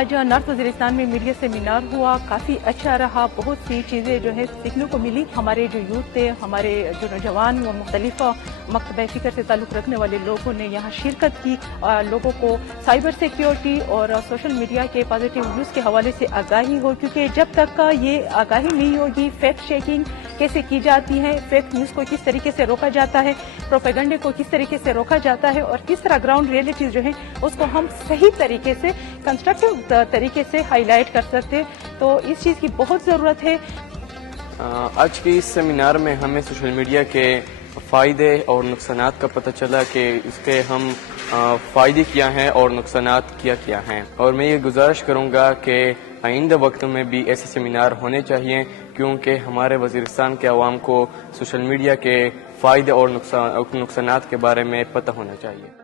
आज नॉर्थ वज़ीरिस्तान में media seminar हुआ, काफ़ी अच्छा रहा। बहुत सी चीज़ें जो है सीखने को मिली। हमारे जो यूथ थे, हमारे जो नौजवान वो मुख्तलिफ मकतबा फ़िक्र से ताल्लुक़ रखने वाले लोगों ने यहाँ शिरकत की। लोगों को साइबर सिक्योरिटी और सोशल मीडिया के पॉजिटिव यूज़ के हवाले से आगाही हो, क्योंकि जब तक ये आगाही नहीं होगी, फैक्ट चेकिंग कैसे की जाती है, फेक न्यूज़ को किस तरीके से रोका जाता है, प्रोपेगेंडे को किस तरीके से रोका जाता है और किस तरह ग्राउंड रियलिटीज़ जो है उसको हम सही तरीके से कंस्ट्रक्टिव तरीके से हाईलाइट कर सकते हैं। तो इस चीज़ की बहुत ज़रूरत है। आज के इस सेमिनार में हमें सोशल मीडिया के फ़ायदे और नुकसानात का पता चला कि इसके हम फ़ायदे क्या हैं और नुकसानात क्या हैं। और मैं ये गुजारिश करूँगा कि आइंदा वक्त में भी ऐसे सेमिनार होने चाहिए, क्योंकि हमारे वज़ीरिस्तान के अवाम को सोशल मीडिया के फ़ायदे और नुकसानात के बारे में पता होना चाहिए।